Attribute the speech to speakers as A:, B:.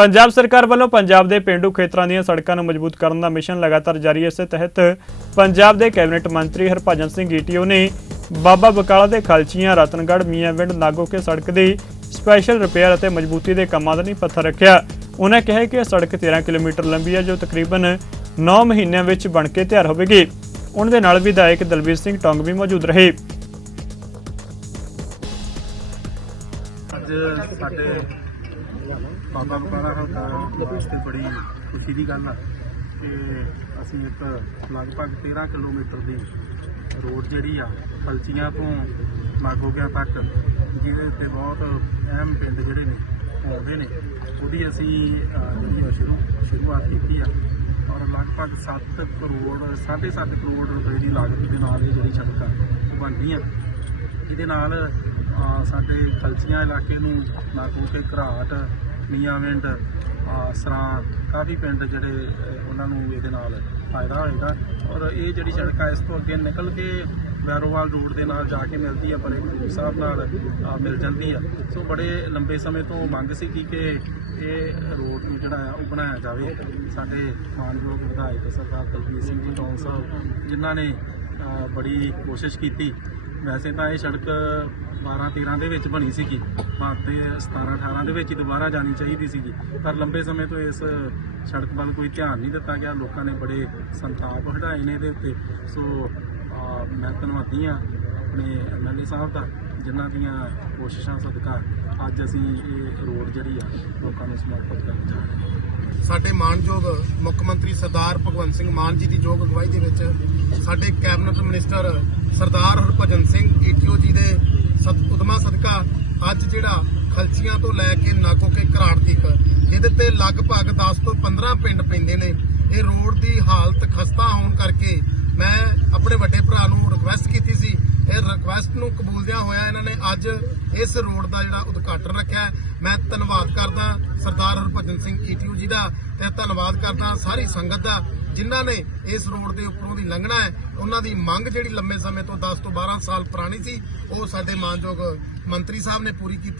A: ਪੰਜਾਬ ਸਰਕਾਰ ਵੱਲੋਂ ਪੰਜਾਬ ਦੇ ਪਿੰਡੂ ਖੇਤਰਾਂ ਦੀਆਂ ਸੜਕਾਂ ਨੂੰ ਮਜ਼ਬੂਤ ਕਰਨ ਦਾ ਮਿਸ਼ਨ ਲਗਾਤਾਰ ਜਾਰੀ ਹੈ। ਇਸੇ ਤਹਿਤ ਪੰਜਾਬ ਦੇ ਕੈਬਨਿਟ ਮੰਤਰੀ ਹਰਭਜਨ ਸਿੰਘ ਈਟੀਓ ਨੇ ਬਾਬਾ ਬਕਾਲਾ ਦੇ ਖਲਚੀਆਂ ਰਤਨਗੜ ਮੀਆਂਵਿੰਡ ਨਾਗੋਕੇ ਸੜਕ ਦੀ ਸਪੈਸ਼ਲ ਰਿਪੇਅਰ ਅਤੇ ਮਜ਼ਬੂਤੀ ਦੇ ਕੰਮਾਂ ਦਾ ਨੀਂਹ ਪੱਥਰ ਰੱਖਿਆ। ਉਹਨਾਂ ਕਿਹਾ ਕਿ ਇਹ ਸੜਕ 13 ਕਿਲੋਮੀਟਰ ਲੰਬੀ ਹੈ, ਜੋ ਤਕਰੀਬਨ 9 ਮਹੀਨਿਆਂ ਵਿੱਚ ਬਣ ਕੇ ਤਿਆਰ ਹੋਵੇਗੀ। ਉਹਨਾਂ ਦੇ ਨਾਲ ਵਿਧਾਇਕ ਦਲਬੀਰ ਸਿੰਘ ਟੌਂਗ ਵੀ ਮੌਜੂਦ ਰਹੇ।
B: ਅੱਜ ਸਾਡੇ ਬਾਬਾ ਬਕਾਲਾ ਹਲਕਾ ਵਾਸਤੇ ਬੜੀ ਖੁਸ਼ੀ ਦੀ ਗੱਲ ਆ ਕਿ ਅਸੀਂ ਇੱਕ ਲਗਭਗ 13 ਕਿਲੋਮੀਟਰ ਦੀ ਰੋਡ ਜਿਹੜੀ ਆ ਫਲਚੀਆਂ ਤੋਂ ਮਾਗੋਗਿਆ ਤੱਕ, ਜਿਹਦੇ ਉੱਤੇ ਬਹੁਤ ਅਹਿਮ ਪਿੰਡ ਜਿਹੜੇ ਨੇ, ਆਉਂਦੇ ਨੇ, ਉਹਦੀ ਅਸੀਂ ਜਿਹੜੀ ਆ ਸ਼ੁਰੂ, ਸ਼ੁਰੂਆਤ ਕੀਤੀ ਆ। ਔਰ ਲਗਭਗ 7 ਕਰੋੜ 7.5 ਕਰੋੜ ਰੁਪਏ ਦੀ ਲਾਗਤ ਦੇ ਨਾਲ ਇਹ ਜਿਹੜੀ ਸੜਕ ਆ ਉਹ ਬਣਨੀ ਆ ਇਹਦੇ ਨਾਲ ਸਾਡੇ ਖਲਚੀਆਂ ਇਲਾਕੇ ਨੂੰ ਨਾਗੋ ਕੇ ਘਰਾਟ, ਨੀਆਵਿੰਡ ਸਰਾਂ ਕਾਫੀ ਪਿੰਡ ਜਿਹੜੇ ਉਹਨਾਂ ਨੂੰ ਇਹਦੇ ਨਾਲ ਫਾਇਦਾ ਹੋਏਗਾ। ਔਰ ਇਹ ਜਿਹੜੀ ਸੜਕ ਆ, ਇਸ ਤੋਂ ਅੱਗੇ ਨਿਕਲ ਕੇ ਵੈਰੋਵਾਲ ਰੋਡ ਦੇ ਨਾਲ ਜਾ ਕੇ ਮਿਲਦੀ ਆ, ਬੜੇ ਗੁਰੂ ਸਾਹਿਬ ਨਾਲ ਮਿਲ ਜਾਂਦੀ ਆ। ਸੋ ਬੜੇ ਲੰਬੇ ਸਮੇਂ ਤੋਂ ਮੰਗ ਸੀ ਕਿ ਇਹ ਰੋਡ ਨੂੰ ਜਿਹੜਾ ਆ, ਉਹ ਬਣਾਇਆ ਜਾਵੇ। ਸਾਡੇ ਮਾਨਯੋਗ ਵਿਧਾਇਕ ਸਰਦਾਰ ਦਲਬੀਰ ਸਿੰਘ ਜੀ ਟੌਂਗ ਜਿਨ੍ਹਾਂ ਨੇ ਬੜੀ ਕੋਸ਼ਿਸ਼ ਕੀਤੀ ਵੈਸੇ ਤਾਂ ਇਹ ਸੜਕ 12 13 ਦੇ ਵਿੱਚ ਬਣੀ ਸੀਗੀ। ਭਾਰਤੇ 17 18 ਦੇ ਵਿੱਚ ਹੀ ਦੁਬਾਰਾ ਜਾਣੀ ਚਾਹੀਦੀ ਸੀਗੀ। ਪਰ ਲੰਬੇ ਸਮੇਂ ਤੋਂ ਇਸ ਸੜਕ ਵੱਲ ਕੋਈ ਧਿਆਨ ਨਹੀਂ ਦਿੱਤਾ ਗਿਆ। ਲੋਕਾਂ ਨੇ ਬੜੇ ਸੰਤਾਪ ਹਟਾਏ ਨੇ ਇਹਦੇ ਉੱਤੇ। ਸੋ ਮੈਂ ਧੰਨਵਾਦੀ ਹਾਂ ਆਪਣੇ ਐਮਐਲਏ ਸਾਹਿਬ ਦਾ, ਜਿਨ੍ਹਾਂ ਦੀਆਂ ਕੋਸ਼ਿਸ਼ਾਂ ਸਦਕਾ ਅੱਜ ਅਸੀਂ ਇਹ ਰੋਡ ਜਿਹੜੀ ਆ, ਲੋਕਾਂ ਨੂੰ ਸਮਰਪਿਤ ਕਰਨ ਜਾ ਰਹੇ ਹਾਂ।
C: ਸਾਡੇ ਮਾਨਯੋਗ ਮੁੱਖ ਮੰਤਰੀ ਸਰਦਾਰ ਭਗਵੰਤ ਸਿੰਘ ਮਾਨ ਜੀ ਦੀ ਯੋਗ ਅਗਵਾਈ ਦੇ ਵਿੱਚ ਸਾਡੇ ਕੈਬਨਿਟ ਮਿਨਿਸਟਰ ਸਰਦਾਰ ਹਰਭਜਨ ਸਿੰਘ ਈਟੀਓ ਜੀ ਦੇ ਸਦ, ਉਦਮਾ ਸਦਕਾ ਅੱਜ ਜਿਹੜਾ ਖਲਚੀਆਂ ਤੋਂ ਲੈ ਕੇ ਨਾਗੋ ਕੇ ਘਰਾੜ ਤੀਕ ਇਹਦੇ ਤੇ ਲਗਭਗ 10 ਤੋਂ 15 ਪਿੰਡ ਪੈਂਦੇ ਨੇ, ਇਹ ਰੋਡ ਦੀ ਹਾਲਤ ਖਸਤਾ ਹੋਣ ਕਰਕੇ ਮੈਂ ਆਪਣੇ ਵੱਡੇ ਭਰਾ ਨੂੰ ਰਿਕਵੈਸਟ ਕੀਤੀ ਸੀ ਇਹ ਨੂੰ ਕਬੂਲਦਿਆਂ ਹੋਇਆ ਇਹਨਾਂ ਨੇ ਅੱਜ ਇਸ ਰੋਡ ਦਾ ਜਿਹੜਾ ਉਦਘਾਟਨ ਰੱਖਿਆ ਮੈਂ ਧੰਨਵਾਦ ਕਰਦਾ ਸਰਦਾਰ ਹਰਭਜਨ ਸਿੰਘ ਈਟੀਯੂ ਜੀ ਦਾ ਤੇ ਧੰਨਵਾਦ ਕਰਦਾ ਸਾਰੀ ਸੰਗਤ ਦਾ ਜਿਨ੍ਹਾਂ ਨੇ ਇਸ ਰੋਡ ਦੇ ਉੱਪਰੋਂ ਦੀ ਲੰਘਣਾ ਹੈ। ਉਹਨਾਂ ਦੀ ਮੰਗ ਜਿਹੜੀ ਲੰਮੇ ਸਮੇਂ ਤੋਂ 10 ਤੋਂ 12 ਸਾਲ ਪੁਰਾਣੀ ਸੀ, ਉਹ ਸਾਡੇ ਮਾਨਯੋਗ ਮੰਤਰੀ ਸਾਹਿਬ ਨੇ ਪੂਰੀ ਕੀਤੀ